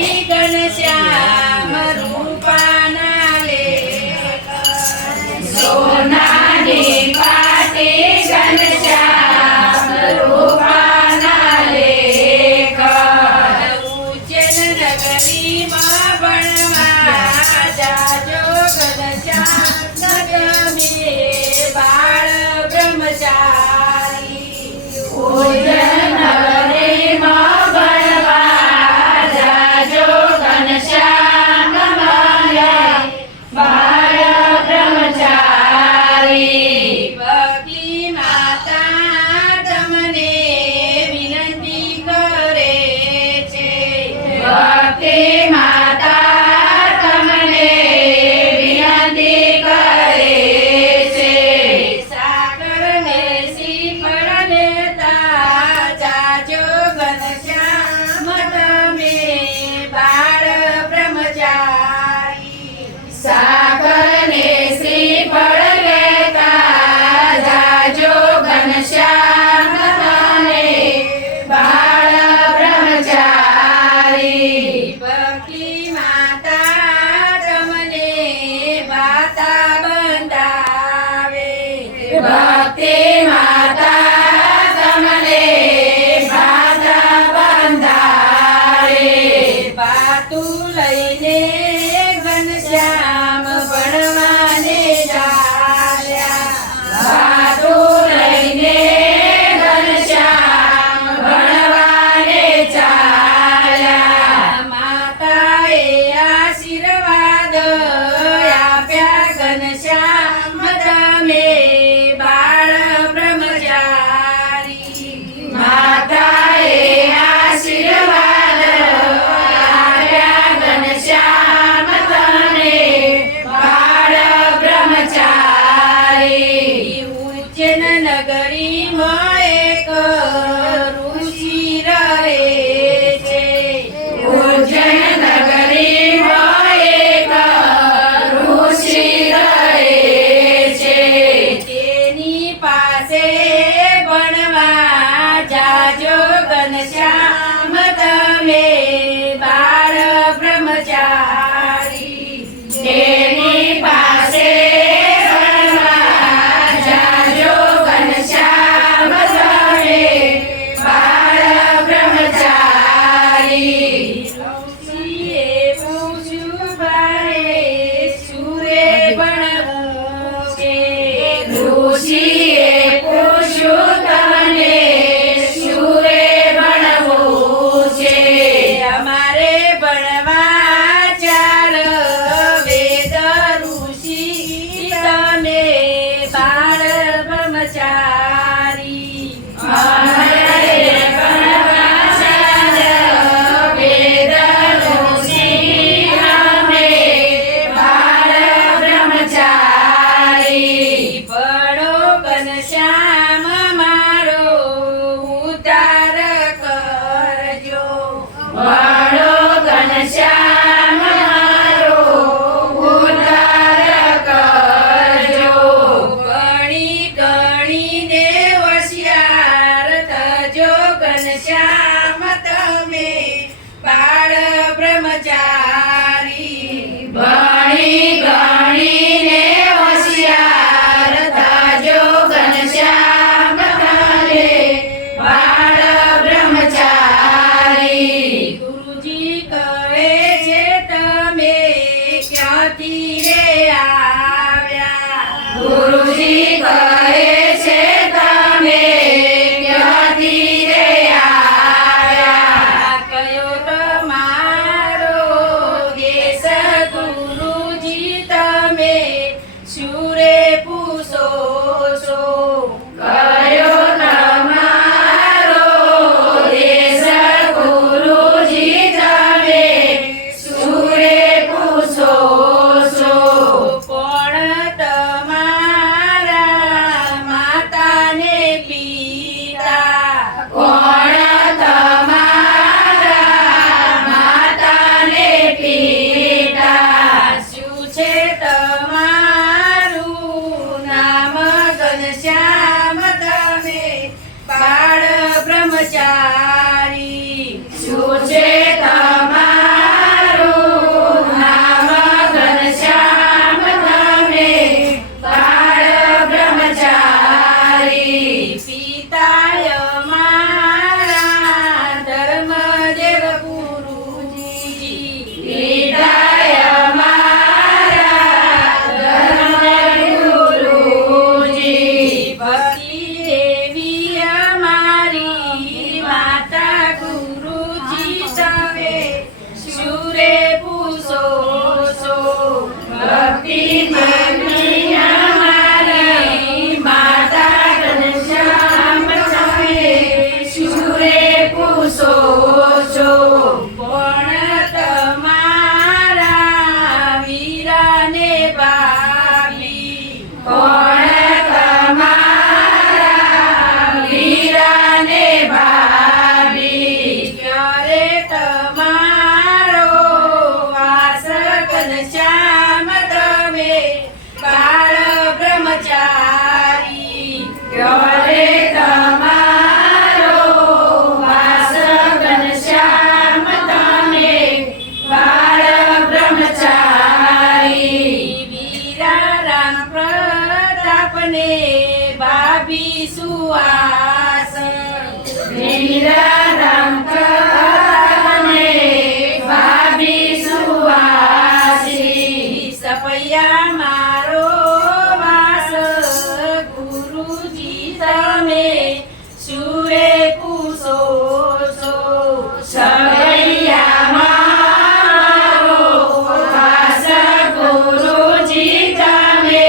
ઘનશ્યામ રૂપાના લેખ સોનાની પાટી ઘનશ્યામ રૂપાના લેખ ઉજ્જૈન નગરીમાં ભણવા જાજો ઘનશ્યામ નગમે બાળ બ્રહ્મચારી ઉજ્જૈન નગરીમાં ભણવા જાજો ઘનશ્યામ મને બાળ બ્રહ્મચારી ભક્તિ માતા તમને વિનંતી કરે છે ભક્તિ માતા તમને વિનંતી કરે છે સાગર ને શ્રીફળ લેતા જાજો ઘનશ્યામ તમે બાળ બ્રહ્મચારી સાગર ને શ્રીફળ લેતા જાજો ઘનશ્યામ મને બાળ બ્રહ્મચારી ભક્તિ માતા તમને બાતા બંધાવે ભક્તિ માતા તમને બાધા બંધાવે બાતું લઈને ઘનશ્યામ ભણવાને ચાલ્યા બાતું લઈને ઘનશ્યામ ભણવાને ચાલ્યા માતાએ આશીર્વાદ આપ્યા ઘનશ્યામ તમે બાળ બ્રહ્મચારી માતાએ આશીર્વાદ આપ્યા ઘનશ્યામ તને બાળ બ્રહ્મચારી ઉજ્જૈન નગરીમાં એક ઋષિ રહે છે ઉજ્જૈન નગરીમાં એક ઋષિ રહે છે તેની પાસે ભણવા જાજો ઘનશ્યામ તમે બાળ બ્રહ્મચારી તેની પાસે ભણવા જાજો ઘનશ્યામ તમે બાળ બ્રહ્મચારી ઋષિએ પૂછ્યું ભારે સુરે ભણવું છે ઋષિએ પૂછ્યું તમને શુરે ભણવું છે અમારે ભણવા ચાલ વેદ ઋષિ તમે બાળ બ્રહ્મચારી અમારે ભણવા ચાલ વેદ ઋષિ અમે બાળ બ્રહ્મચારી ભણો ઘનશ્યામ મારો ઉદ્ધાર કરજો વાળો ઘનશ્યામ મારો ઉદ્ધાર કરજો ગણી ગણીને હોશિયાર થજો ઘનશ્યામ તમે બાળ બ્રહ્મચારી ભણી ગણીને હોશિયાર થાજો ઘનશ્યામ તને બાળ બ્રહ્મચારી ગુરુજી કહે છે તમે ક્યાંથી રે આવ્યા ગુરુજી કહે છે તમે ક્યાંથી રે આવ્યા કયો તમારો દેશ ગુરુજી તમે ભક્તિ દેવી અમારી માતા ઘનશ્યામ તમે શુરે પૂછો છો કોણ તમારા વીરાને ભાભી કોણ તમારા વીરાને ભાભી ક્યારે તમારો વાસ ઘનશ્યામ તમે બાળ બ્રહ્મચારી ક્યારે તમારો વાસ ઘનશ્યામ તમે બાળ બ્રહ્મચારી વીરા રામ પ્રતાપને ભાભી સુવાસ વીરા રામ પ્રતાપને ભાભી સુવાસી સપૈયા મારો વાસ ગુરુજી તમે સુરે પૂછો છો સવૈયા મારો વાસ ગુરુજી તમે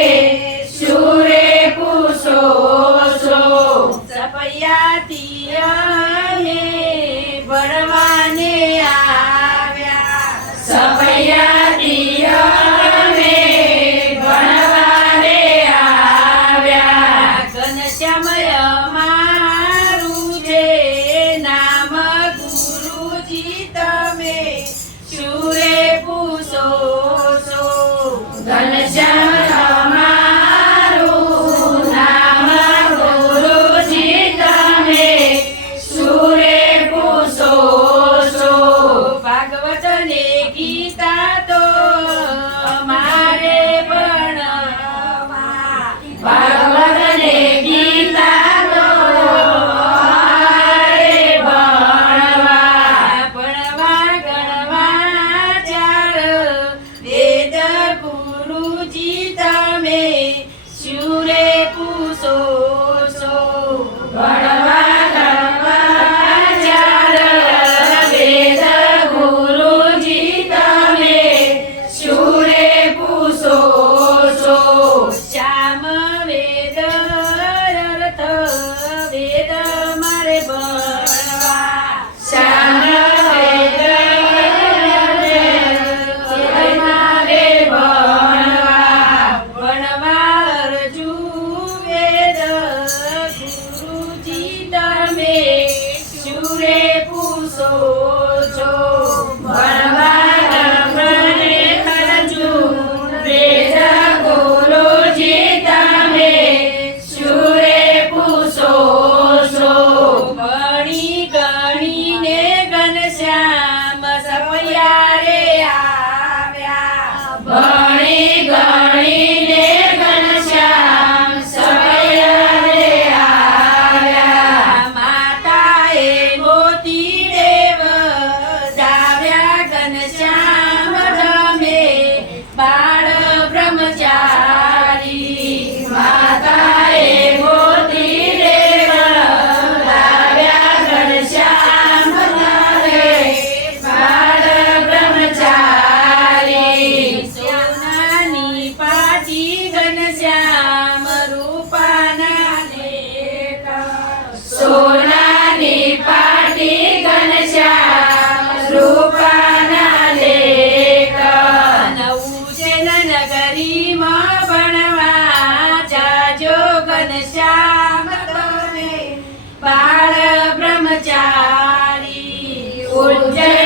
શુરે પૂછો છો સપૈયાથી અમે ભણવાને આવ્યા સપૈયાથી અમે ભણવાને આવ્યા ઘનશ્યામય મારું જે નામ ગુરુજી તમે શુરે પૂછો છો ઘનશ્યામ અમારું નામ ગુરુજી તમે શુરે પૂછો છો ભાગવત ને ગીતા તો મારે ભણવા ભાગવત ને ગીતા તો મારે ભણવા ભણવા ગણવા ચાર વેદ ગુરુજી તમે શુરે પૂછો છો ભણવા ગણવા ચાર વેદ ગુરુજી તમે શુરે પૂછો છો શ્યામ વેદ અર્થ વેદ મારે ભણવા શ્યામ વેદ મારે ભણવા ભણવા અર્જુન વેદ ગુરુજી તમે શુરે પૂછો છો ભણવા ગણવાને અર્જુન વેદ ગુરુજી તમે શુરે પૂછો છો ભણી ગણીને ઘનશ્યામ સપૈયા રે આવ્યા ભણી ગણીને ઘનશ્યામ સપૈયા રે આવ્યા માતાએ મોતી દેવ ધાવ્યા ઘનશ્યામ તમે બાળ બ્રહ્મચારી માતાએ મોતી દેવ લાવ્યા ઘનશ્યામ તમે બાળ બ્રહ્મચારી સોનાની પાટી ઘનશ્યામ રૂપાના લેખ સોનાની પાટી ઘનશ્યામ રૂપાના લેખ નવું છે નગરીમાં ભણવા જાજો ઘનશ્યામ તમે બાળ બ્રહ્મચારી ઉજ્જૈન